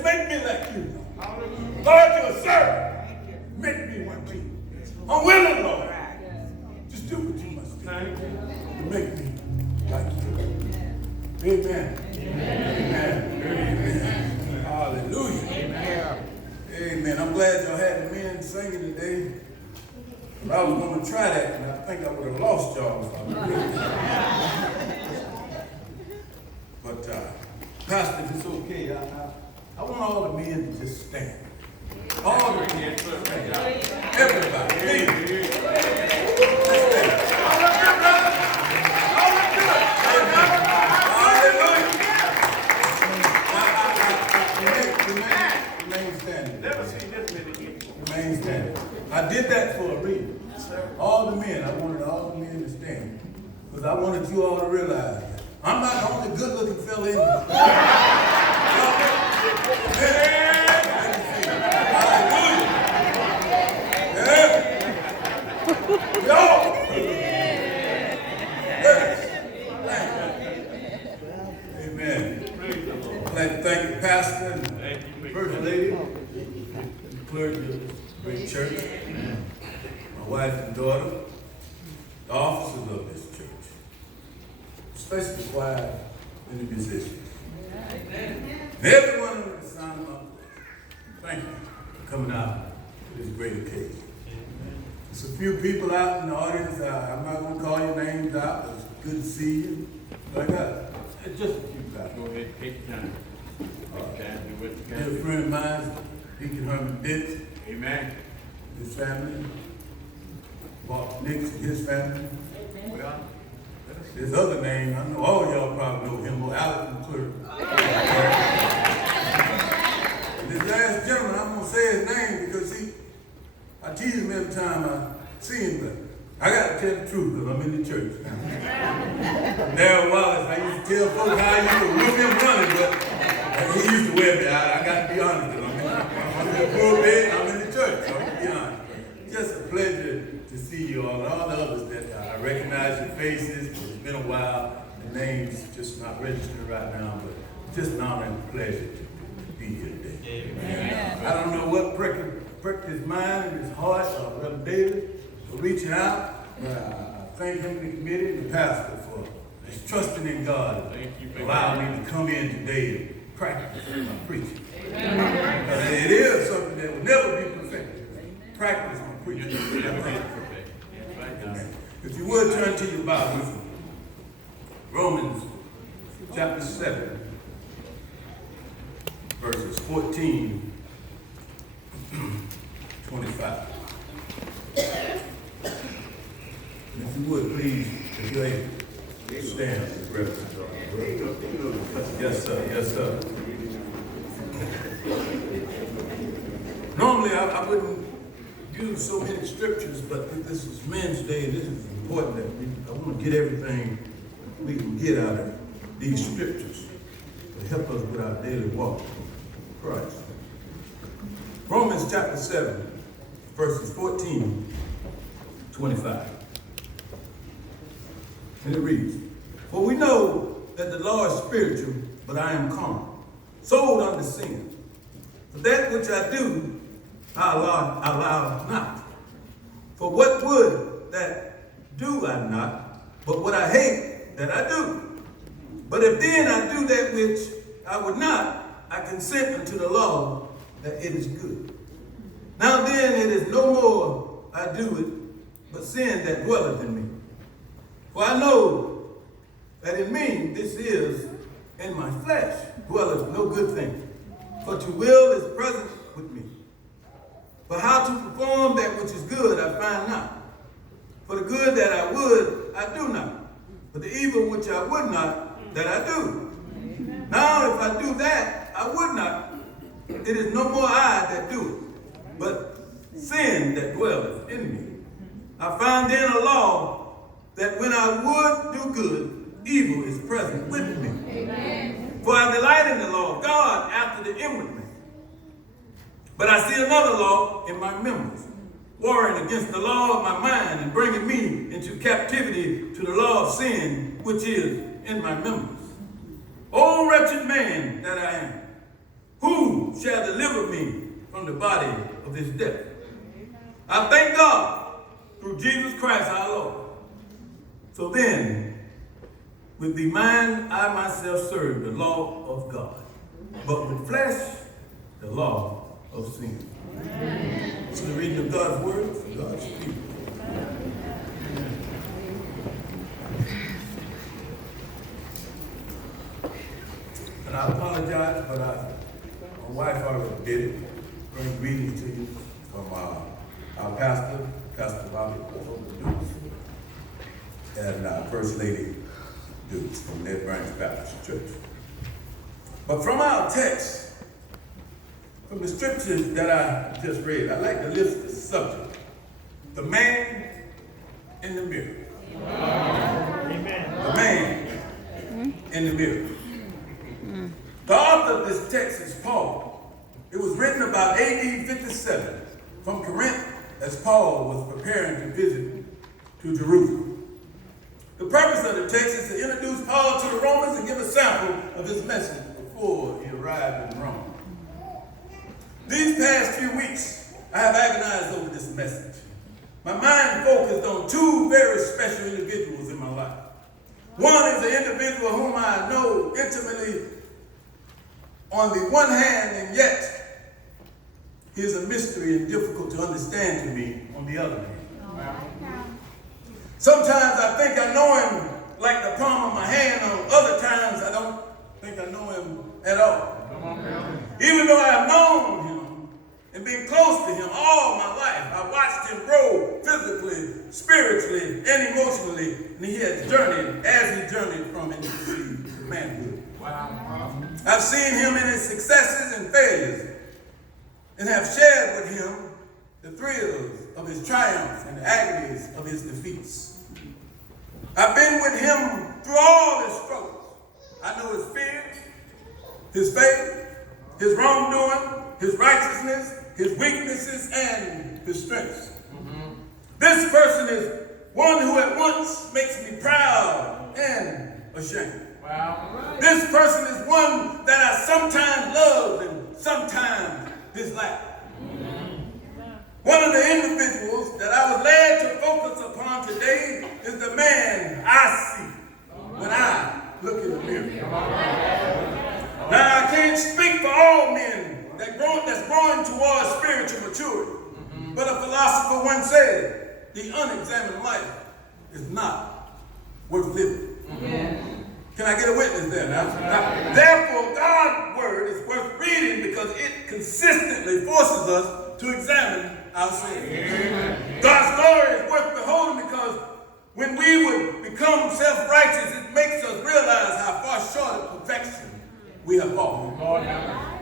just make me like you. Lord, you're a servant. Make me one too. I'm willing, Lord. Just do what you must do to make me like you. Amen. Amen. Amen. Hallelujah. Amen. Amen. I'm glad y'all had the men singing today. I was going to try that, and I think I would have lost y'all if I would. But, Pastor, if it's okay, I want all the men to just stand. All the men, everybody, please. Let's stand. All of you, brother. All of you. Hallelujah. Remain standing. Never seen this many people. Remain standing. I did that for a reason. All the men, I wanted all the men to stand. Because I wanted you all to realize I'm not the only good-looking fella in here. Amen. I'd like to thank the pastor and the first lady, the clergy of this great church, my wife and daughter, the officers of this church, especially the choir and the musicians. And everyone under the sound of my voice. Thank you for coming out to this great occasion. There's a few people out in the audience. I'm not going to call your names out, but it's good to see you. But I got just a few guys. Go ahead, take your time. Dear friend of mine, Deacon Herman Pitts. Amen. His family. Bob Nix and his family. Well, his other name, I know all y'all probably know him, but Alex McClure. This last gentleman, I'm going to say his name because I tease him every time I see him, but I got to tell the truth because I'm in the church. Darryl Wallace, I used to tell folks how I used to whip him running, but he used to wear me out. I got to be honest with him. I'm in the pulpit, I'm in the church, so I can be honest. Just a pleasure to see you all, and all the others that I recognize your faces. It's been a while. The names just not registering right now, but just an honor and a pleasure to be here today. Amen. I don't know what pricked his mind and his heart, Brother David, for reaching out. I thank him and the committee and the pastor for his trusting in God and allowing me to come in today and practice my preaching. Because it is something that will never be perfected. Practice my preaching. If you would turn to your Bible with me. Romans chapter 7, verses 14, 25. If you would, please, if you're able, stand for reverence. Yes, sir. Yes, sir. Normally, I wouldn't use so many scriptures, but this is Men's Day, and this is important that I want to get everything we can get out of these scriptures to help us with our daily walk with Christ. Romans chapter 7, verses 14, 25. And it reads, "For we know that the law is spiritual, but I am carnal, sold unto sin. For that which I do, I allow not. For what would that do I not, but what I hate that I do. But if then I do that which I would not, I consent unto the law that it is good. Now then it is no more I do it, but sin that dwelleth in me. For I know that in me, this is, in my flesh, dwelleth no good thing. For to will is present with me. But how to perform that which is good I find not. For the good that I would, I do not. But the evil which I would not, that I do. Now if I do that, I would not. It is no more I that do it, but sin that dwelleth in me. I find then a law that when I would do good, evil is present with me. Amen. For I delight in the law of God after the inward man. But I see another law in my members, warring against the law of my mind and bringing me into captivity to the law of sin, which is in my members. O wretched man that I am, who shall deliver me from the body of this death? I thank God through Jesus Christ our Lord. So then, with the mind I myself serve the law of God, but with flesh, the law of sin. Amen. It's the reading of God's word for God's people. And I apologize, but my wife already did it. Bring greetings to you from our pastor, Pastor Bobby Dukes, and First Lady Dukes from Bryant Baptist Church. But from our text, from the scriptures that I just read, I'd like to list the subject: the man in the mirror. Amen. The man in the mirror. The author of this text is Paul. It was written about AD 57 from Corinth as Paul was preparing to visit to Jerusalem. The purpose of the text is to introduce Paul to the Romans and give a sample of his message before he arrived in Rome. These past few weeks, I have agonized over this message. My mind focused on two very special individuals in my life. One is an individual whom I know intimately on the one hand, and yet he is a mystery and difficult to understand to me on the other hand. Sometimes I think I know him like the palm of my hand. On other times, I don't think I know him at all. Even though I have known him and been close to him all my life, I watched him grow physically, spiritually, and emotionally, and he has journeyed as he journeyed from infancy to manhood. I've seen him in his successes and failures, and have shared with him the thrills of his triumphs and the agonies of his defeats. I've been with him through all his struggles. I know his fears, his faith, his wrongdoing, his righteousness, his weaknesses, and his strengths. This person is one who at once makes me proud and ashamed. This person is one that I sometimes love and sometimes dislike. One of the individuals that I was led to focus upon today is the man I see when I look in the mirror. Now, I can't speak for all men that's growing towards spiritual maturity, but a philosopher once said, the unexamined life is not worth living. Can I get a witness there? Now, therefore, God's word is worth reading because it consistently forces us to examine ourselves. God's glory is worth beholding because when we would become self-righteous, it makes us realize how far short of perfection we have fallen.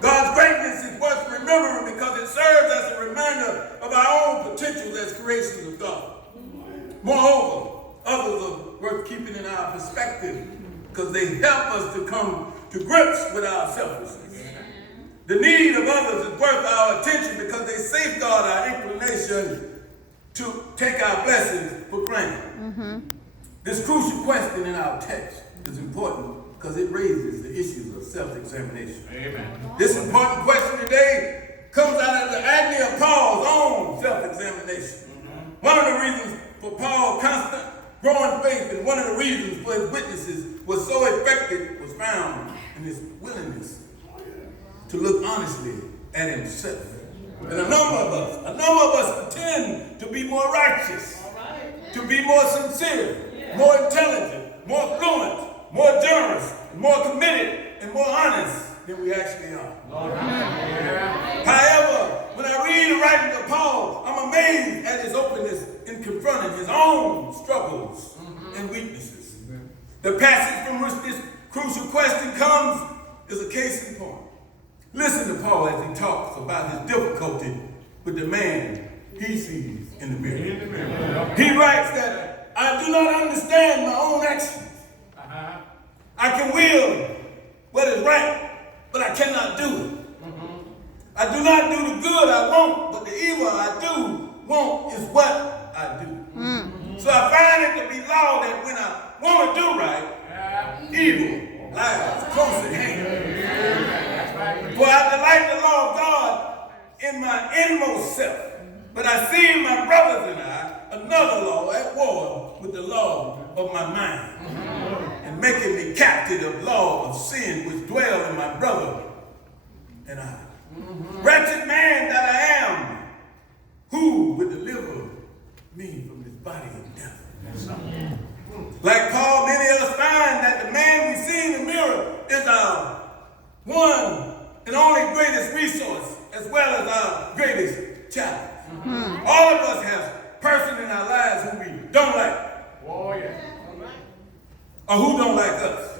God's greatness is worth remembering because it serves as a reminder of our own potential as creations of God. Moreover, others are worth keeping in our perspective because they help us to come to grips with our selfishness. The need of others is worth our attention because they safeguard our inclination to take our blessings for granted. This crucial question in our text is important because it raises the issues of self-examination. This important question today comes out of the agony of Paul's own self-examination. One of the reasons for Paul's constant growing faith and one of the reasons for his witnesses was so effective was found in his willingness to look honestly at himself. And a number of us pretend to be more righteous, to be more sincere, more intelligent, more fluent, more generous, more committed, and more honest than we actually are. However, when I read the writings of Paul, I'm amazed at his openness in confronting his own struggles and weaknesses. The passage from which this crucial question comes is a case in point. Listen to Paul as he talks about his difficulty with the man he sees in the mirror. He writes that I do not understand my own actions. I can will what is right, but I cannot do it. I do not do the good I want, but the evil I do want is what I do. So I find it to be law that when I want to do right, evil lies close at hand. For I delight the law of in my inmost self. But I see in my brothers and I another law at war with the law of my mind, and making me captive of law of sin which dwell in my brother and I. Wretched man that I am, who would deliver me from this body of death? Like Paul, many of us find that the man we see in the mirror is our one and only greatest resource, as well as our greatest challenge. All of us have a person in our lives who we don't like. Oh, yeah. Or who don't like us.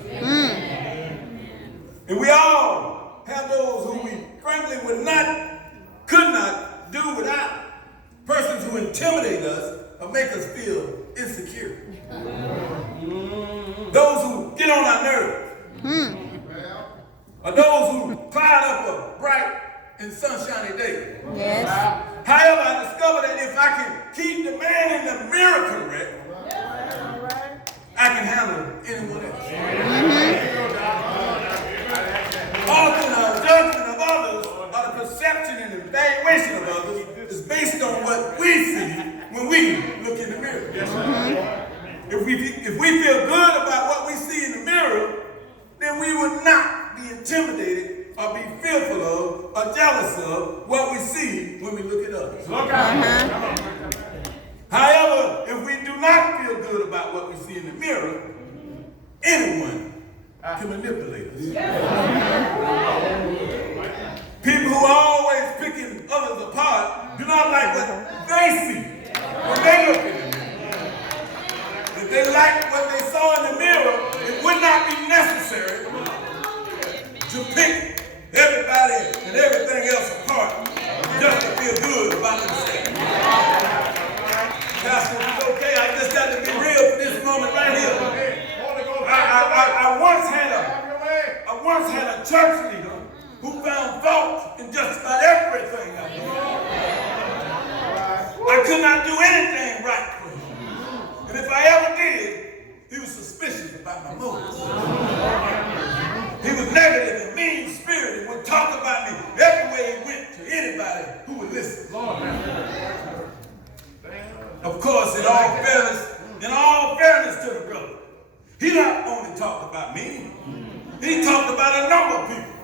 And we all have those who we frankly could not do without. Persons who intimidate us or make us feel insecure. Those who get on our nerves. Or those who cloud up a bright and sunshiny day. Yes. However, I discovered that if I can keep the man in the mirror correct, I can handle anyone else. Often our judgment of others, or the perception and evaluation of others, is based on what we see when we look in the mirror. If we feel good about what we see in the mirror, then we would not be intimidated or be fearful of or jealous of what we see when we look at others. However, if we do not feel good about what we see in the mirror, anyone can manipulate us. People who are always picking others apart do not like what they see when they look in the mirror. If they like what they saw in the mirror, it would not be necessary to pick everybody and everything else apart just to feel good about themselves. Pastor, it's okay. I just got to be real for this moment right here. I once had a church leader who found fault in just about everything I did. I could not do anything right for him. And if I ever did, he was suspicious about my motives. He was negative and mean-spirited and would talk about me everywhere he went to anybody who would listen. Of course, in all fairness to the brother, he not only talked about me, he talked about a number of people,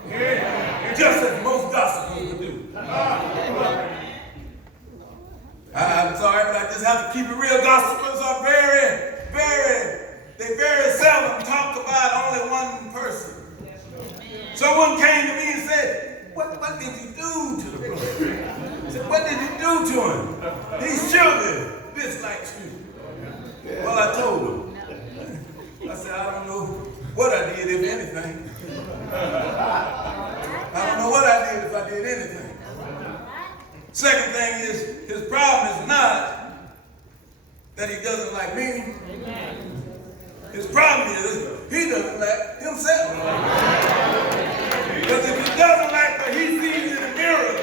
just as most gossipers would do. I'm sorry, but I just have to keep it real. Gossipers are they very seldom talk about only one person. Someone came to me and said, what did you do to the brother? I said, what did you do to him? He surely dislikes you. Well, I told him. I said, I don't know what I did, if anything. I don't know what I did if I did anything. Second thing is, his problem is not that he doesn't like me. His problem is, he doesn't like himself. Because if he doesn't like what he sees in the mirror,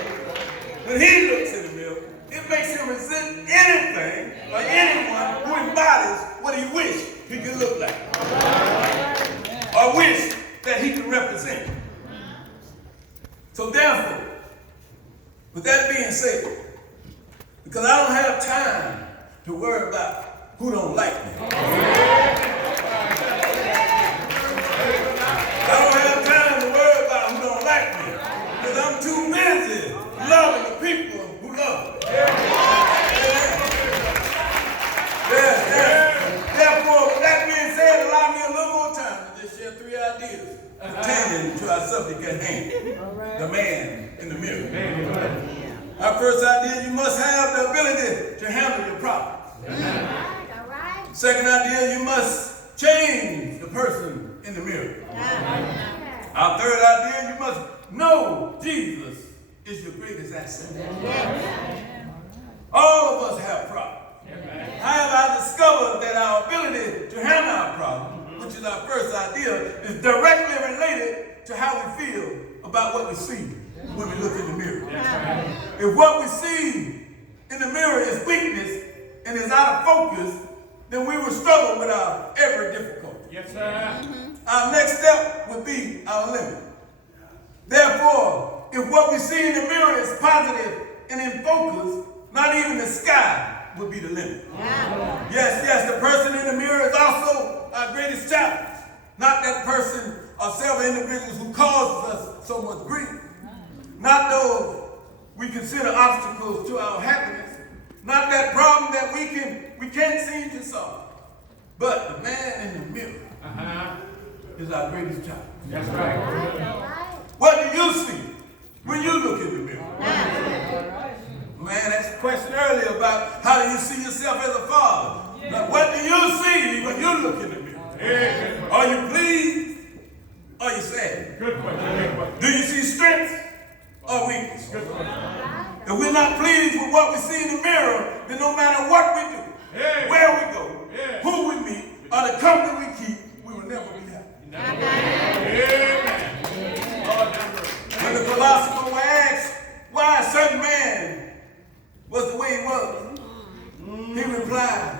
when he looks in the mirror, it makes him resent anything or anyone who embodies what he wished he could look like. Or wish that he could represent. So therefore, with that being said, because I don't have time to worry about who don't like me. I don't have time to worry about who don't like me, because I'm too busy loving the people who love me. Therefore, with that being said, allow me a little more time to just share 3 ideas pertaining to our subject at hand, the man in the mirror. Our first idea, you must have the ability to handle your problems. Second idea, you must change the person in the mirror. Our third idea, you must know Jesus is your greatest asset. All of us have problems. However, I discovered that our ability to handle our problem, which is our first idea, is directly related to how we feel about what we see when we look in the mirror. If what we see in the mirror is weakness and is out of focus, then we will struggle with our every difficulty. Yes, sir. Our next step would be our limit. Therefore, if what we see in the mirror is positive and in focus, not even the sky would be the limit. Yes, the person in the mirror is also our greatest challenge. Not that person or several individuals who causes us so much grief. Not those we consider obstacles to our happiness. Not that problem that we can't seem to solve. But the man in the mirror is our greatest challenge. That's right. What do you see when you look in the mirror? Man, that's a question earlier about how do you see yourself as a father. Now, what do you see when you look in the mirror? Are you pleased or are you sad? Good question. Do you see strength or weakness? If we're not pleased with what we see in the mirror, then no matter what we do, where we go, who we meet, or the company we keep, we will never be happy. When the philosopher was asked why a certain man was the way he was, he replied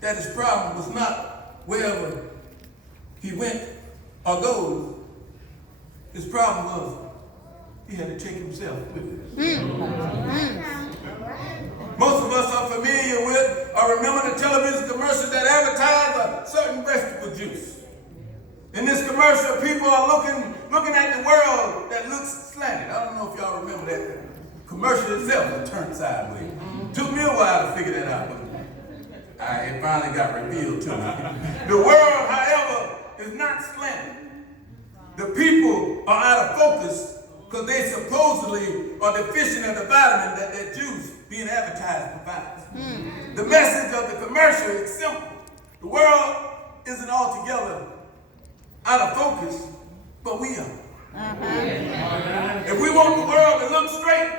that his problem was not wherever he went or goes. His problem was he had to take himself with him. Most of us are familiar with or remember the television commercials that advertise a certain vegetable juice. In this commercial, people are looking at the world that looks slanted. I don't know if y'all remember that. The commercial itself was turned sideways. Took me a while to figure that out, but it finally got revealed to me. The world, however, is not slanted. The people are out of focus because they supposedly are deficient of the vitamin that their juice being advertised provides. The message of the commercial is simple. The world isn't altogether out of focus, but we are. If we want the world to look straight,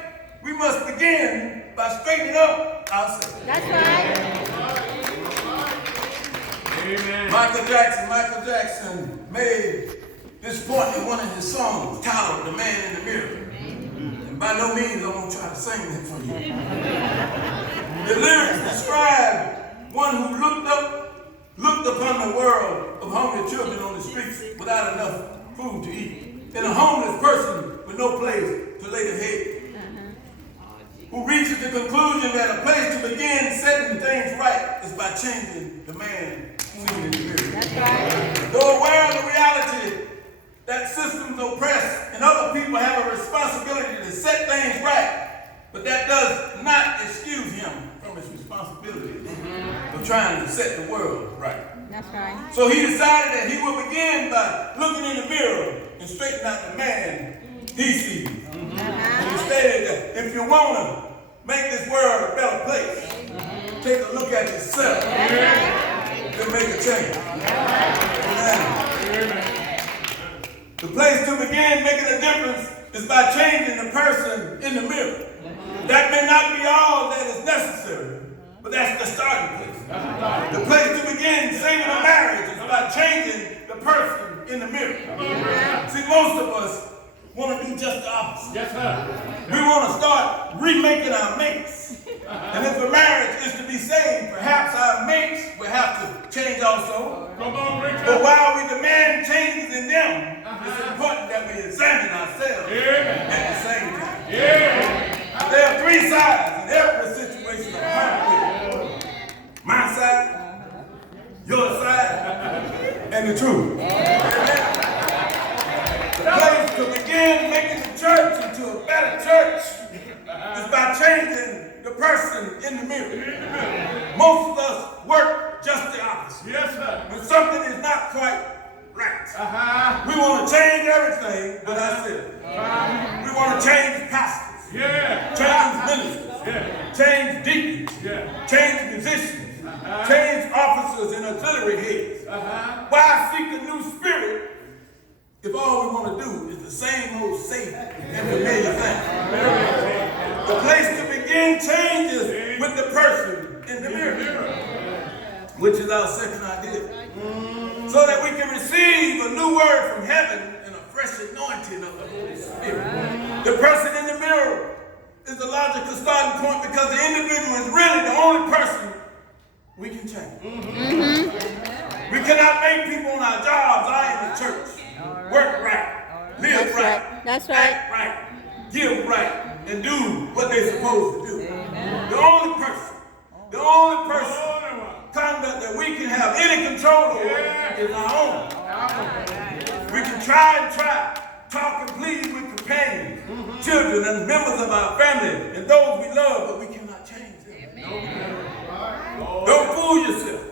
we must begin by straightening up ourselves. That's right. Amen. Michael Jackson made this point in one of his songs titled "The Man in the Mirror." And by no means I'm going to try to sing that for you. The lyrics describe one who looked upon the world of hungry children on the streets without enough food to eat, and a homeless person with no place to lay their head, who reaches the conclusion that a place to begin setting things right is by changing the man seen in the mirror. That's right. Though aware of the reality that systems oppress and other people have a responsibility to set things right, but that does not excuse him from his responsibility of trying to set the world right. That's right. So he decided that he would begin by looking in the mirror and straightening out the man he sees. And he stated that if you want to make this world a better place, take a look at yourself and make a change. Amen. The place to begin making a difference is by changing the person in the mirror. That may not be all that is necessary, but that's the starting place. The place to begin saving a marriage is by changing the person in the mirror. See, most of us want to do just the opposite. Yes, sir. We want to start remaking our mates. And if a marriage is to be saved, perhaps our mates will have to change also. Come on, Richard. But while we demand changes in them, it's important that we examine ourselves at the same time. There are three sides in every situation of conflict. My side, your side, and the truth. The place to begin making the church into a better church is by changing the person in the mirror. Most of us work just the opposite. Yes, sir. When something is not quite right, we want to change everything but ourselves. We want to change pastors, change ministers, change deacons, change musicians, change officers and auxiliary heads. Why seek a new spirit if all we want to do is the same old safe and familiar thing? The place to begin changes with the person in the mirror, which is our second idea. So that we can receive a new word from heaven and a fresh anointing of the Holy Spirit. The person in the mirror is the logical starting point because the individual is really the only person we can change. We cannot make people on our jobs, I in the church, work right, live right, That's right. act right, right, give right, and do what they're supposed to do. The only person conduct that we can have any control over is our own. We can try, talk and plead with companions, children, and members of our family, and those we love, but we cannot change them. Don't fool yourself.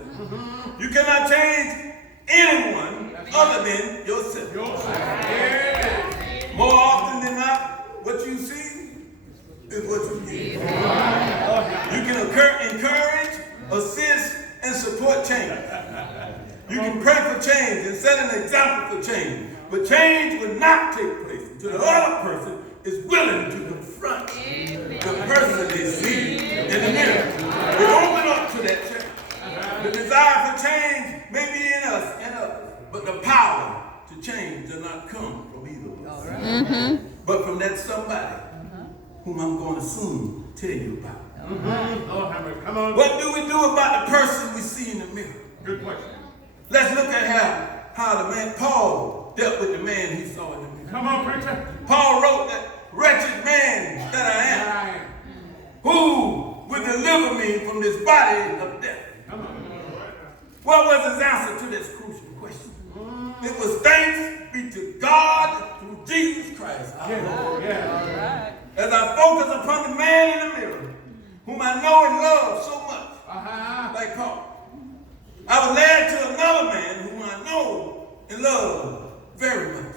You cannot change anyone other than yourself. More often than not, what you see is what you get. You can encourage, assist, and support change. You can pray for change and set an example for change. But change will not take place until the other person is willing to confront the person they see in the mirror. They open up to that change. The desire for change may be in us and others, but the power to change does not come from either of us, but from that somebody whom I'm going to soon tell you about. Come on. What do we do about the person we see in the mirror? Good question. Let's look at how the man Paul dealt with the man he saw in the mirror. Come on, preacher. Paul wrote that wretched man that I am, who will deliver me from this body of death. Come on. What was his answer to this crucial question? It was thanks be to God through Jesus Christ. As I focus upon the man in the mirror, whom I know and love so much, like Paul, I was led to another man whom I know and love very much.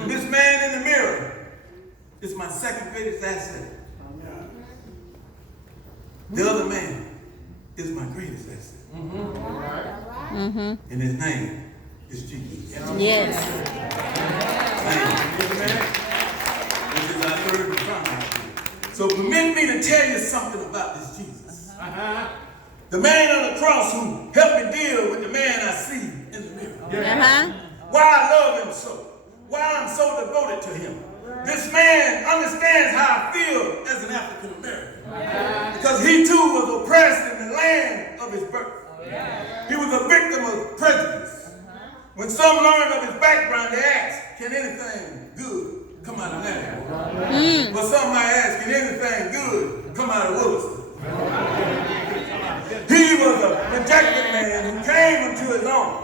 And this man in the mirror is my second greatest asset. The other man is my greatest asset. And his name is Jesus. Yes. Which is our third requirement. So permit me to tell you something about this Jesus. The man on the cross who helped me deal with the man I see in the mirror. Why I love him so. Why I'm so devoted to him. This man understands how I feel as an African American. Because he too was oppressed in the land of his birth. He was a victim of prejudice. When some learned of his background, they asked, can anything good come out of that? But some might ask, can anything good come out of Wilson? He was a rejected man who came into his own,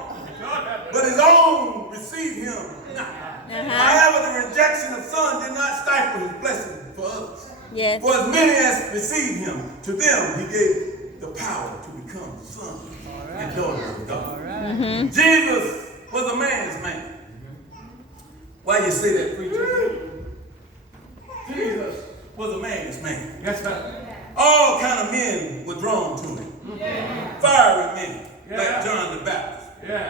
but his own received him not. However, the rejection of some did not stifle his blessing for others. Yes. For as many as received him, to them he gave the power to become sons and daughters of God. Jesus was a man's man. Why you say that, preacher? Jesus was a man's man. Yes, sir. All kind of men were drawn to him. Fiery men like John the Baptist.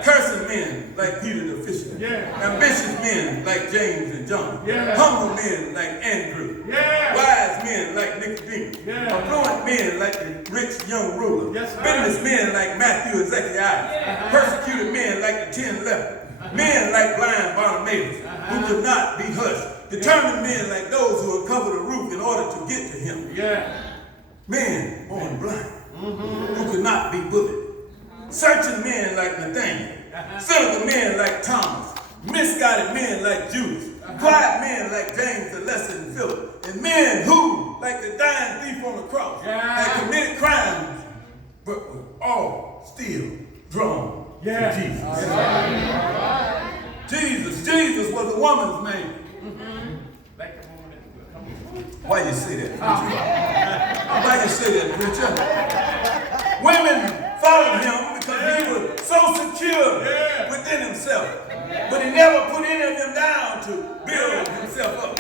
Cursing men like Peter the fisherman. Ambitious men like James and John. Humble men like Andrew. Wise men like Nicodemus. Affluent men like the rich young ruler. Business men like Matthew and Zechariah. Persecuted men like the 10 lepers. Men like blind Bartimaeus, who could not be hushed. Determined men like those who uncovered the roof in order to get to him. Men born blind, who could not be bullied. Searching men like Nathaniel. Cynical men like Thomas. Misguided men like Judas. Quiet men like James the Lesser and Philip. And men who, like the dying thief on the cross, had committed crimes, but were all still drawn to Jesus. Jesus was a woman's name. Why you say that, preacher? Why you say that, preacher? Women followed him because he was so secure within himself. But he never put any of them down to build himself up.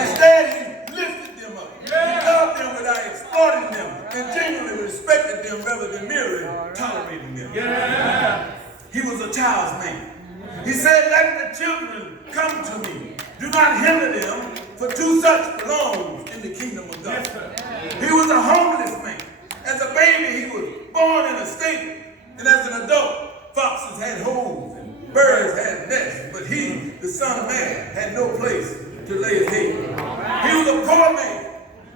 Instead, he lifted them up. He loved them without exploiting them and genuinely respected them rather than merely tolerating them. He was a child's man. He said, let the children come to me. Do not hinder them, for to such belongs in the kingdom of God. He was a homeless man. As a baby, he was born in a stable. And as an adult, foxes had holes and birds had nests. But he, the Son of Man, had no place to lay his head. He was a poor man,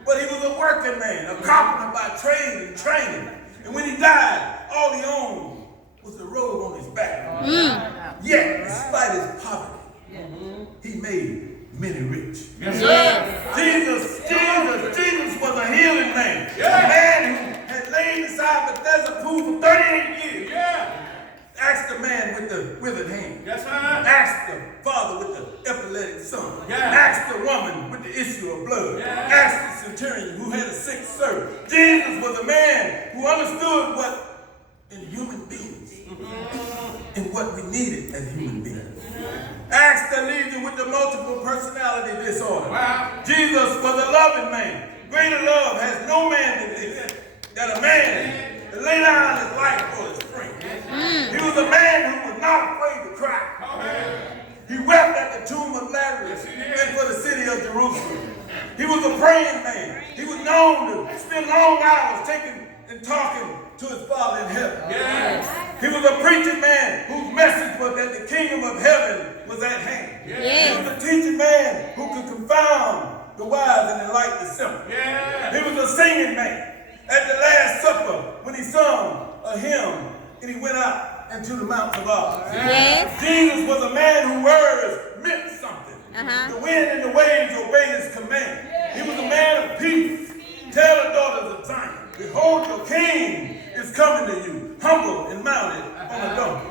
but he was a working man, a carpenter by trade and training. And when he died, all he owned was the robe on his back. Yet, despite his poverty, he made many rich. Yes, sir. Yes. Jesus was a healing man. Yeah. A man who had lain beside Bethesda pool for 38 years. Yeah. Asked the man with the withered hand. Yes, sir. Asked the father with the epileptic son. Yeah. Asked the woman with the issue of blood. Yeah. Asked the centurion who had a sick servant. Jesus was a man who understood what in human beings and what we needed as human beings. Asked the legion with the multiple personality disorder. Wow. Jesus was a loving man. Greater love has no man than this, that a man that lay down his life for his friend. He was a man who was not afraid to cry. He wept at the tomb of Lazarus and for the city of Jerusalem. He was a praying man. He was known to spend long hours taking and talking to his Father in heaven. Yes. He was a preaching man whose message was that the kingdom of heaven was at hand. Yes. He was a teaching man who could confound the wise and enlighten the simple. Yeah. He was a singing man. At the Last Supper, when he sung a hymn and he went out into the mountains of Olives. Yes. Jesus was a man whose words meant something. The wind and the waves obeyed his command. He was a man of peace. Tell the daughters of Zion, behold, your king is coming to you, humble and mounted on a donkey.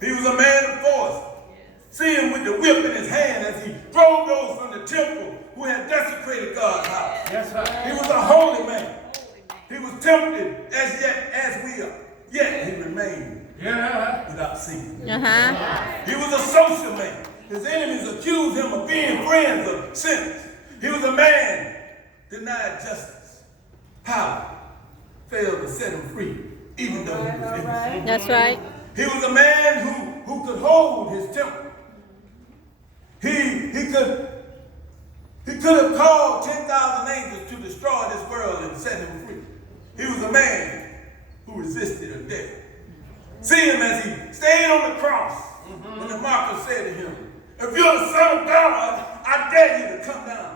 He was a man of force. See him with the whip in his hand as he drove those from the temple who had desecrated God's house. Yes, sir. He was a holy man. He was tempted as we are, yet he remained Yeah. without sin. Uh-huh. He was a social man. His enemies accused him of being friends of sinners. He was a man denied justice. Power failed to set him free, even though he was innocent. That's right. He was a man who could hold his temper. He could have called 10,000 angels to destroy this world and set him free. He was a man who resisted a death. See him as he stayed on the cross when the martyr said to him, if you're the Son of God, I dare you to come down.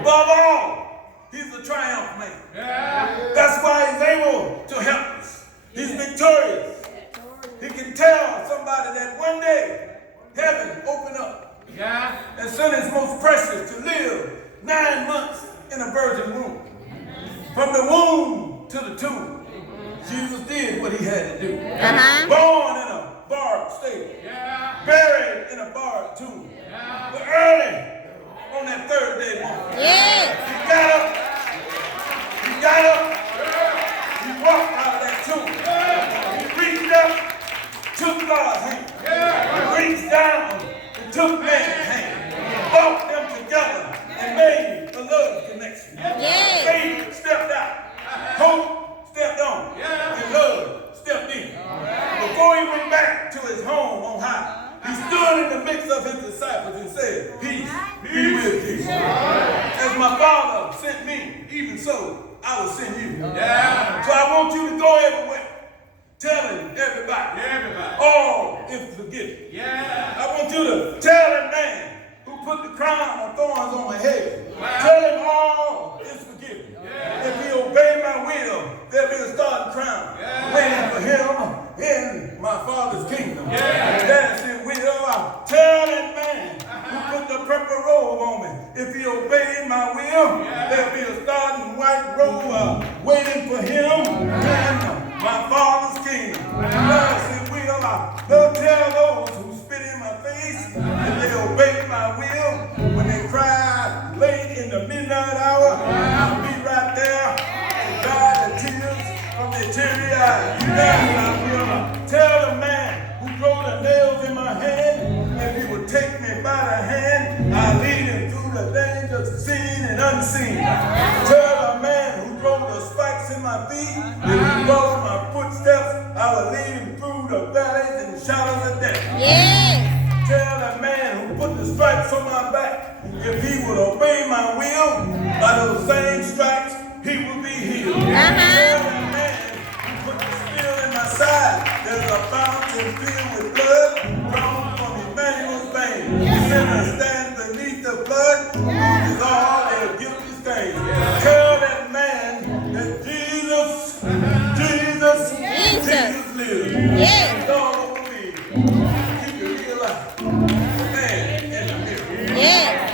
Above all, he's a triumph man. Yeah. That's why he's able to help us. He's victorious. He can tell somebody that one day heaven opened up Yeah. and sent his most precious to live 9 months in a virgin womb. From the womb to the tomb, Jesus did what he had to do. Born in a barred stable, Yeah. buried in a barred tomb. Yeah. But early on that third day morning, Yes. he got up. He walked out of that tomb. He reached up, took God's hand. He reached down and took man's hand. Brought them together and made a love connection. Yes. Faith stepped out. Hope stepped on. And love stepped in. Before he went back to his home on high, he stood in the midst of his disciples and said, peace be with you. As my Father sent me, even so I will send you. Yeah. So I want you to go everywhere, telling everybody, all is forgiven. Yeah. I want you to tell that man who put the crown of thorns on my head, tell him all is forgiven. If he obey my will, there'll be a starting crown waiting for him in my Father's kingdom. That's his will. Tell that man who put the purple robe on me, if he obey my will, there'll be a starting white robe waiting for him in my Father's kingdom. That's his will. They'll tell those who spit in my face, if they obey my will, when they cry late in the midnight hour, I'll be right there to dry the tears from their teary eyes. That's I will. Tell the man who drove the nails in my hand, if he would take me by the hand, I'll lead him through the dangers seen and unseen. Tell the man who drove the spikes in my feet, if he followed my footsteps, I will lead him through the valleys and shadows of death. Yes. Tell the man who put the stripes on my back, if he would obey my will, by those same stripes, he will be healed. Tell the man who put the spear in my side, there's a fountain filled with blood drawn from Emmanuel's veins. Sinners stand beneath the blood, loses all their guilty stains. Tell that man that Jesus lives. Yes. It's all over me. Keep it real life. Man, Yes.